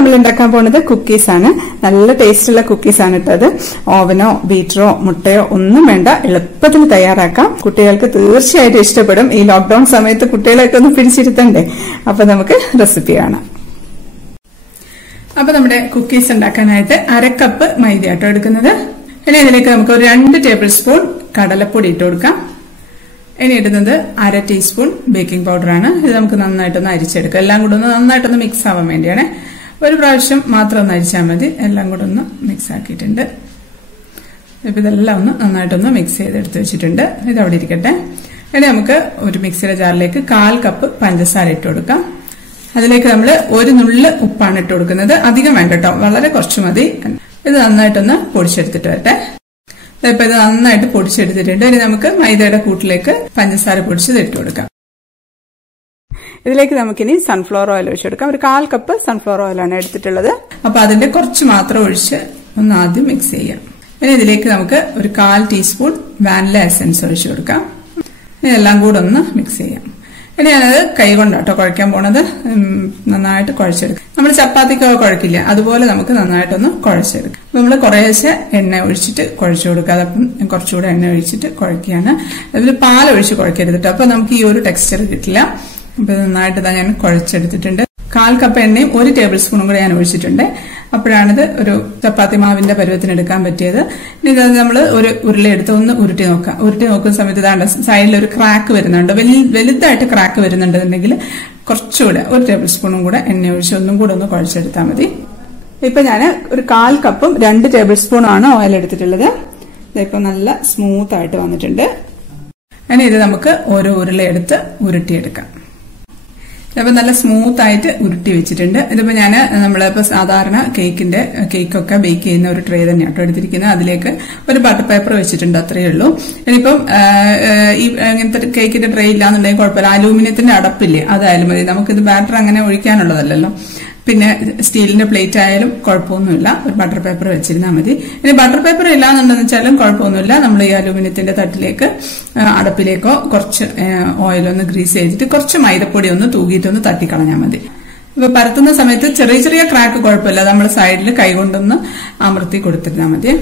നമ്മൾ ഉണ്ടാക്കാൻ പോകുന്നത് കുക്കീസാണ്. നല്ല ടേസ്റ്റുള്ള കുക്കീസാണ് ഇട്ടത്. ഓവനോ ബീറ്ററോ മുട്ടയോ ഒന്നും വേണ്ട, എളുപ്പത്തിൽ തയ്യാറാക്കാം. കുട്ടികൾക്ക് തീർച്ചയായിട്ടും ഇഷ്ടപ്പെടും. ഈ ലോക്ക്ഡൌൺ സമയത്ത് കുട്ടികളെയൊക്കെ ഒന്ന് പിടിച്ചിരുത്തണ്ടേ. അപ്പൊ നമുക്ക് റെസിപ്പി കാണാം. അപ്പൊ നമ്മുടെ കുക്കീസ് ഉണ്ടാക്കാനായിട്ട് 1/2 കപ്പ് മൈദയാട്ടോ എടുക്കുന്നത്. ഇനി ഇതിലേക്ക് നമുക്ക് ഒരു 2 ടേബിൾ സ്പൂൺ കടലപ്പൊടി ഇട്ട് കൊടുക്കാം. ഇനി ഇടുന്നത് 1/2 ടീസ്പൂൺ ബേക്കിംഗ് പൗഡറാണ്. ഇത് നമുക്ക് നന്നായിട്ടൊന്ന് അരിച്ചെടുക്കാം. എല്ലാം കൂടെ ഒന്ന് നന്നായിട്ടൊന്ന് മിക്സ് ആവാൻ വേണ്ടിയാണ്. ഒരു പ്രാവശ്യം മാത്രം ഒന്ന് അരിച്ചാൽ മതി. എല്ലാം കൂടെ ഒന്ന് മിക്സ് ആക്കിയിട്ടുണ്ട്. ഇപ്പൊ ഇതെല്ലാം ഒന്ന് നന്നായിട്ടൊന്ന് മിക്സ് ചെയ്തെടുത്ത് വെച്ചിട്ടുണ്ട്. ഇത് അവിടെ ഇരിക്കട്ടെ. ഇനി നമുക്ക് ഒരു മിക്സിയുടെ ജാറിലേക്ക് 1/4 കപ്പ് പഞ്ചസാര ഇട്ട് കൊടുക്കാം. അതിലേക്ക് നമ്മൾ ഒരു നുള്ള് ഉപ്പാണ് ഇട്ട് കൊടുക്കുന്നത്. അധികം വേണ്ട കേട്ടോ, വളരെ കുറച്ച് മതി. ഇത് നന്നായിട്ടൊന്ന് പൊടിച്ചെടുത്തിട്ട് വരട്ടെ. ഇപ്പൊ ഇത് നന്നായിട്ട് പൊടിച്ചെടുത്തിട്ടുണ്ട്. ഇനി നമുക്ക് മൈദയുടെ കൂട്ടിലേക്ക് പഞ്ചസാര പൊടിച്ചത് ഇട്ട് കൊടുക്കാം. ഇതിലേക്ക് നമുക്കിനി സൺഫ്ലവർ ഓയിൽ ഒഴിച്ചു കൊടുക്കാം. ഒരു 1/4 കപ്പ് സൺഫ്ലവർ ഓയിലാണ് എടുത്തിട്ടുള്ളത്. അപ്പൊ അതിന്റെ കുറച്ച് മാത്രം ഒഴിച്ച് ഒന്ന് ആദ്യം മിക്സ് ചെയ്യാം. ഇനി ഇതിലേക്ക് നമുക്ക് ഒരു 1/4 ടീസ്പൂൺ വാനില എസൻസ് ഒഴിച്ചു കൊടുക്കാം. ഇനി എല്ലാം കൂടെ ഒന്ന് മിക്സ് ചെയ്യാം. ഇനി ഞാനത് കൈ കൊണ്ടാട്ടോ കുഴയ്ക്കാൻ പോണത്. നന്നായിട്ട് കുഴച്ചെടുക്കാം. നമ്മൾ ചപ്പാത്തിക്കൊക്കെ കുഴക്കില്ല, അതുപോലെ നമുക്ക് നന്നായിട്ടൊന്ന് കുഴച്ചെടുക്കാം. നമ്മൾ കുറേശ്ശെ എണ്ണ ഒഴിച്ചിട്ട് കുഴച്ചു കൊടുക്കുക. അതപ്പം കുറച്ചുകൂടെ എണ്ണ ഒഴിച്ചിട്ട് കുഴക്കുകയാണ്. അതിൽ പാലൊഴിച്ച് കുഴക്കരുത് കേട്ടോ, അപ്പൊ നമുക്ക് ഈ ഒരു ടെക്സ്ചർ കിട്ടില്ല. അപ്പൊ നന്നായിട്ട് ഇതാ ഞാൻ കുഴച്ചെടുത്തിട്ടുണ്ട്. 1/4 കപ്പ് എണ്ണയും 1 ടേബിൾ സ്പൂണും കൂടെ ഞാൻ ഒഴിച്ചിട്ടുണ്ട്. അപ്പോഴാണിത് ഒരു ചപ്പാത്തി മാവിന്റെ പരുവത്തിന് എടുക്കാൻ പറ്റിയത്. ഇനി ഇത് നമ്മൾ ഒരു ഉരുളയെടുത്ത് ഒന്ന് ഉരുട്ടി നോക്കാം. ഉരുട്ടി നോക്കുന്ന സമയത്ത് ഇതാണ്ട് സൈഡിൽ ഒരു ക്രാക്ക് വരുന്നുണ്ട്. വലുതായിട്ട് ക്രാക്ക് വരുന്നുണ്ടെന്നുണ്ടെങ്കിൽ കുറച്ചുകൂടെ 1 ടേബിൾ സ്പൂണും കൂടെ എണ്ണ ഒഴിച്ച് ഒന്നും കൂടെ ഒന്ന് കുഴച്ചെടുത്താൽ മതി. ഇപ്പൊ ഞാൻ ഒരു 1/4 കപ്പും 2 ടേബിൾ സ്പൂണാണ് ഓയിൽ എടുത്തിട്ടുള്ളത്. ഇതിപ്പോ നല്ല സ്മൂത്ത് ആയിട്ട് വന്നിട്ടുണ്ട്. ഇനി ഇത് നമുക്ക് ഓരോ ഉരുളയെടുത്ത് ഉരുട്ടിയെടുക്കാം. അപ്പൊ നല്ല സ്മൂത്ത് ആയിട്ട് ഉരുട്ടി വെച്ചിട്ടുണ്ട്. ഇതിപ്പോ ഞാൻ നമ്മളിപ്പോ സാധാരണ കേക്കൊക്കെ ബേക്ക് ചെയ്യുന്ന ഒരു ട്രേ തന്നെയാട്ടോ എടുത്തിരിക്കുന്നത്. അതിലേക്ക് ഒരു ബട്ടർ പേപ്പർ വെച്ചിട്ടുണ്ട്, അത്രയേ ഉള്ളൂ. ഇനിയിപ്പം ഈ ഇങ്ങനത്തെ കേക്കിന്റെ ട്രേ ഇല്ലാന്നുണ്ടെങ്കിൽ കുഴപ്പമില്ല. അലൂമിനിയത്തിന്റെ അടപ്പില്ലേ, അതായാലും മതി. നമുക്കിത് ബാറ്റർ അങ്ങനെ ഒഴിക്കാനുള്ളതല്ലല്ലോ. പിന്നെ സ്റ്റീലിന്റെ പ്ലേറ്റ് ആയാലും കുഴപ്പമൊന്നുമില്ല. ഒരു ബട്ടർ പേപ്പർ വെച്ചിരുന്നാൽ മതി. ഇനി ബട്ടർ പേപ്പർ ഇല്ലാന്നുണ്ടെന്ന് വെച്ചാലും കുഴപ്പമൊന്നുമില്ല. നമ്മൾ ഈ അലൂമിനിയത്തിന്റെ തട്ടിലേക്ക് അടപ്പിലേക്കോ കുറച്ച് ഓയിലൊന്ന് ഗ്രീസ് ചെയ്തിട്ട് കുറച്ച് മൈദപ്പൊടി ഒന്ന് തൂകിയിട്ടൊന്ന് തട്ടിക്കളഞ്ഞാൽ മതി. ഇപ്പൊ പരത്തുന്ന സമയത്ത് ചെറിയ ചെറിയ ക്രാക്ക് കുഴപ്പമില്ല. നമ്മൾ സൈഡിൽ കൈകൊണ്ടൊന്ന് അമർത്തി കൊടുത്തിരുന്നാൽ മതി.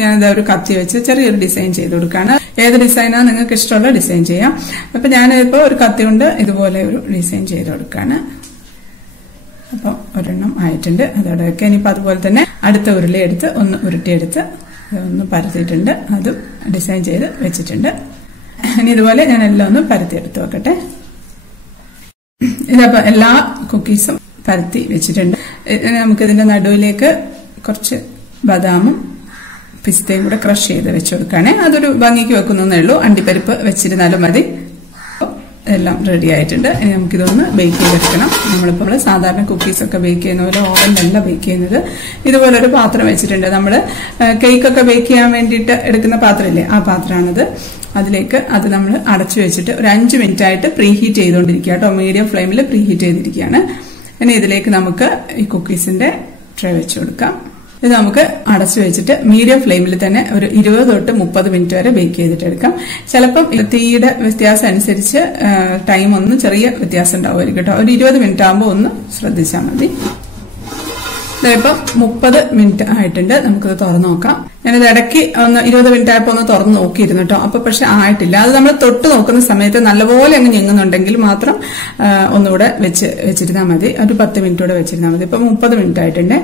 ഞാനിത് ഒരു കത്തി വെച്ച് ചെറിയൊരു ഡിസൈൻ ചെയ്ത് കൊടുക്കുകയാണ്. ഏത് ഡിസൈനാണ് നിങ്ങൾക്ക് ഇഷ്ടമുള്ള ഡിസൈൻ ചെയ്യാം. അപ്പൊ ഞാനിപ്പോ ഒരു കത്തി കൊണ്ട് ഇതുപോലെ ഒരു ഡിസൈൻ ചെയ്ത് കൊടുക്കുകയാണ്. അപ്പൊ ഒരെണ്ണം ആയിട്ടുണ്ട്. അതോടെ വെക്കാം. ഇനിയിപ്പോ അതുപോലെ തന്നെ അടുത്ത ഉരുളയെടുത്ത് ഒന്ന് ഉരുട്ടിയെടുത്ത് ഒന്ന് പരത്തിയിട്ടുണ്ട്. അതും ഡിസൈൻ ചെയ്ത് വെച്ചിട്ടുണ്ട്. ഇനി ഇതുപോലെ ഞാൻ എല്ലാം ഒന്ന് പരത്തിയെടുത്ത് വെക്കട്ടെ. ഇതപ്പോ എല്ലാ കുക്കീസും പരത്തി വെച്ചിട്ടുണ്ട്. നമുക്കിതിന്റെ നടുവിലേക്ക് കുറച്ച് ബദാമും പിസ്തയും കൂടെ ക്രഷ് ചെയ്ത് വെച്ചു കൊടുക്കുകയാണെ. അതൊരു ഭംഗിക്ക് വെക്കുന്നേ ഉള്ളൂ. അണ്ടിപ്പരിപ്പ് വെച്ചിരുന്നാലും മതി. എല്ലാം റെഡി ആയിട്ടുണ്ട്. ഇനി നമുക്കിതൊന്ന് ബേക്ക് ചെയ്തെടുക്കണം. നമ്മളിപ്പോൾ സാധാരണ കുക്കീസൊക്കെ ബേക്ക് ചെയ്യുന്ന പോലെ ഓവനിലല്ല ബേക്ക് ചെയ്യുന്നത്. ഇതുപോലൊരു പാത്രം വെച്ചിട്ടുണ്ട്. നമ്മൾ കേക്കൊക്കെ ബേക്ക് ചെയ്യാൻ വേണ്ടിയിട്ട് എടുക്കുന്ന പാത്രമില്ലേ, ആ പാത്രമാണിത്. അതിലേക്ക് അത് നമ്മൾ അടച്ചു വെച്ചിട്ട് ഒരു 5 മിനിറ്റ് ആയിട്ട് പ്രീഹീറ്റ് ചെയ്തുകൊണ്ടിരിക്കുക കേട്ടോ. മീഡിയം ഫ്ലെയിമിൽ പ്രീഹീറ്റ് ചെയ്തിരിക്കുകയാണ്. ഇനി ഇതിലേക്ക് നമുക്ക് ഈ കുക്കീസിന്റെ ട്രേ വെച്ച് കൊടുക്കാം. ഇത് നമുക്ക് അടച്ചു വെച്ചിട്ട് മീഡിയം ഫ്ലെയിമിൽ തന്നെ ഒരു 20 തൊട്ട് 30 മിനിറ്റ് വരെ ബേക്ക് ചെയ്തിട്ട് എടുക്കാം. ചിലപ്പം തീയുടെ വ്യത്യാസം അനുസരിച്ച് ടൈം ഒന്ന് ചെറിയ വ്യത്യാസം ഉണ്ടാവുമായിരിക്കും കേട്ടോ. ഒരു 20 മിനിറ്റ് ആകുമ്പോൾ ഒന്ന് ശ്രദ്ധിച്ചാൽ മതി. ഇപ്പം 30 മിനിറ്റ് ആയിട്ടുണ്ട്. നമുക്കത് തുറന്നു നോക്കാം. ഞാനിത് ഇടയ്ക്ക് ഒന്ന് 20 മിനിറ്റ് ആയപ്പോൾ ഒന്ന് തുറന്നു നോക്കിയിരുന്നു കേട്ടോ. അപ്പൊ പക്ഷെ ആയിട്ടില്ല. അത് നമ്മൾ തൊട്ട് നോക്കുന്ന സമയത്ത് നല്ലപോലെ അങ്ങ് ഞെങ്ങുന്നുണ്ടെങ്കിൽ മാത്രം ഒന്നുകൂടെ വെച്ചിരുന്നാൽ മതി. ഒരു 10 മിനിറ്റ് കൂടെ വെച്ചിരുന്നാൽ മതി. ഇപ്പൊ 30 മിനിറ്റ് ആയിട്ടുണ്ട്.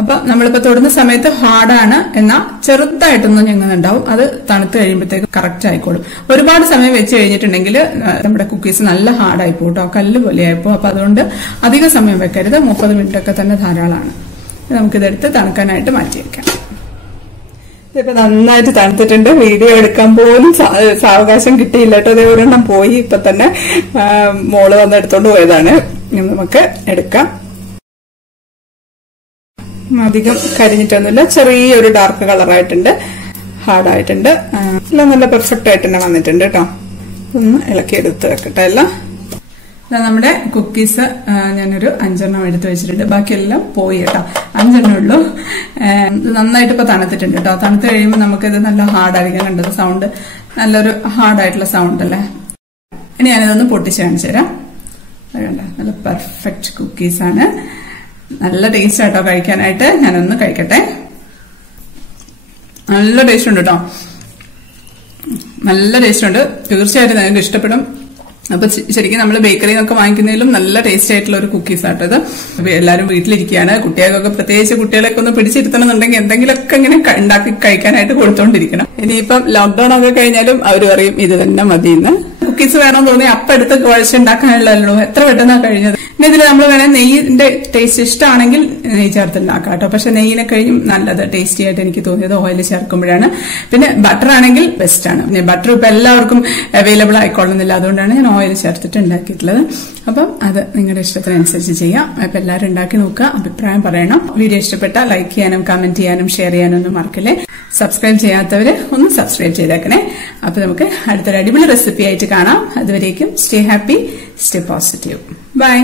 അപ്പൊ നമ്മളിപ്പോ തൊടുന്ന സമയത്ത് ഹാർഡാണ്, എന്നാൽ ചെറുതായിട്ടൊന്നും ഞങ്ങളുണ്ടാവും. അത് തണുത്ത് കഴിയുമ്പോഴത്തേക്ക് കറക്റ്റ് ആയിക്കോളും. ഒരുപാട് സമയം വെച്ച് കഴിഞ്ഞിട്ടുണ്ടെങ്കിൽ നമ്മുടെ കുക്കീസ് നല്ല ഹാർഡായി പോട്ടോ, കല്ല് പോലെ ആയിപ്പോ. അപ്പൊ അതുകൊണ്ട് അധിക സമയം വെക്കരുത്. 30 മിനിറ്റ് ഒക്കെ തന്നെ ധാരാളമാണ്. നമുക്കിതെടുത്ത് തണുക്കാനായിട്ട് മാറ്റി വെക്കാം. ഇതിപ്പോ നന്നായിട്ട് തണുത്തിട്ടുണ്ട്. വീഡിയോ എടുക്കാൻ പോലും സാവകാശം കിട്ടിയില്ല കേട്ടോ. അതേ ഒരെണ്ണം പോയി. ഇപ്പൊ തന്നെ മോള് വന്ന് എടുത്തോണ്ട് പോയതാണ്. നമുക്ക് എടുക്കാം. അധികം കരിഞ്ഞിട്ടൊന്നുമില്ല. ചെറിയൊരു ഡാർക്ക് കളറായിട്ടുണ്ട്. ഹാർഡായിട്ടുണ്ട്. എല്ലാം നല്ല പെർഫെക്റ്റ് ആയിട്ട് തന്നെ വന്നിട്ടുണ്ട് കേട്ടോ. ഒന്ന് ഇളക്കി എടുത്ത് വെക്കട്ടെ എല്ലാം. നമ്മുടെ കുക്കീസ് ഞാനൊരു 5 എടുത്ത് വെച്ചിട്ടുണ്ട്. ബാക്കിയെല്ലാം പോയി കേട്ടോ. 5 ഉള്ളൂ. നന്നായിട്ട് ഇപ്പൊ തണുത്തിട്ടുണ്ട് കേട്ടോ. തണുത്ത് കഴിയുമ്പോൾ നമുക്കിത് നല്ല ഹാർഡായിരിക്കും. കണ്ടത് സൗണ്ട് നല്ലൊരു ഹാർഡായിട്ടുള്ള സൗണ്ട് അല്ലേ. ഇനി ഞാനിതൊന്ന് പൊട്ടിച്ച് കാണിച്ചു തരാം. നല്ല പെർഫെക്റ്റ് കുക്കീസാണ്. നല്ല ടേസ്റ്റ് ആട്ടോ കഴിക്കാനായിട്ട്. ഞാനൊന്ന് കഴിക്കട്ടെ. നല്ല ടേസ്റ്റ് ഉണ്ട് കേട്ടോ, നല്ല ടേസ്റ്റ് ഉണ്ട്. തീർച്ചയായിട്ടും നിങ്ങൾക്ക് ഇഷ്ടപ്പെടും. അപ്പൊ ശരിക്കും നമ്മൾ ബേക്കറിയിൽ നിന്നൊക്കെ വാങ്ങിക്കുന്നതിലും നല്ല ടേസ്റ്റ് ആയിട്ടുള്ള ഒരു കുക്കീസ് ആട്ടോ ഇത്. എല്ലാവരും വീട്ടിലിരിക്കുകയാണ്, കുട്ടികൾക്കൊക്കെ പ്രത്യേകിച്ച് കുട്ടികളൊക്കെ ഒന്ന് പിടിച്ചിരുത്തണമെന്നുണ്ടെങ്കിൽ എന്തെങ്കിലുമൊക്കെ ഇങ്ങനെ ഉണ്ടാക്കി കഴിക്കാനായിട്ട് കൊടുത്തോണ്ടിരിക്കണം. ഇനിയിപ്പം ലോക്ക്ഡൌൺ ഒക്കെ കഴിഞ്ഞാലും അവർ പറയും ഇത് തന്നെ മതിയെന്ന്. കുക്കീസ് വേണമെന്ന് തോന്നി അപ്പം എടുത്ത് കുഴച്ചുണ്ടാക്കാനുള്ളല്ലോ, എത്ര പെട്ടെന്നാണ് കഴിഞ്ഞത്. പിന്നെ ഇതിൽ നമ്മൾ വേണേൽ നെയ്യിന്റെ ടേസ്റ്റ് ഇഷ്ടമാണെങ്കിൽ നെയ്യ് ചേർത്തുണ്ടാക്കാം കേട്ടോ. പക്ഷെ നെയ്യിനെ കഴിഞ്ഞും നല്ലത് ടേസ്റ്റി ആയിട്ട് എനിക്ക് തോന്നിയത് ഓയിൽ ചേർക്കുമ്പോഴാണ്. പിന്നെ ബട്ടർ ആണെങ്കിൽ ബെസ്റ്റ് ആണ്. പിന്നെ ബട്ടർ ഇപ്പൊ എല്ലാവർക്കും അവൈലബിൾ ആയിക്കൊള്ളുന്നില്ല, അതുകൊണ്ടാണ് ഞാൻ ഓയിൽ ചേർത്തിട്ട് ഉണ്ടാക്കിയിട്ടുള്ളത്. അപ്പം അത് നിങ്ങളുടെ ഇഷ്ടത്തിനനുസരിച്ച് ചെയ്യാം. അപ്പൊ എല്ലാവരും ഉണ്ടാക്കി നോക്കുക, അഭിപ്രായം പറയണം. വീഡിയോ ഇഷ്ടപ്പെട്ടാൽ ലൈക്ക് ചെയ്യാനും കമന്റ് ചെയ്യാനും ഷെയർ ചെയ്യാനും ഒന്നും മറക്കല്ലേ. സബ്സ്ക്രൈബ് ചെയ്യാത്തവര് ഒന്ന് സബ്സ്ക്രൈബ് ചെയ്തേക്കണേ. അപ്പൊ നമുക്ക് അടുത്തൊരു അടിപൊളി റെസിപ്പി ആയിട്ട് കാണാം. അതുവരേക്കും stay happy, stay positive. By.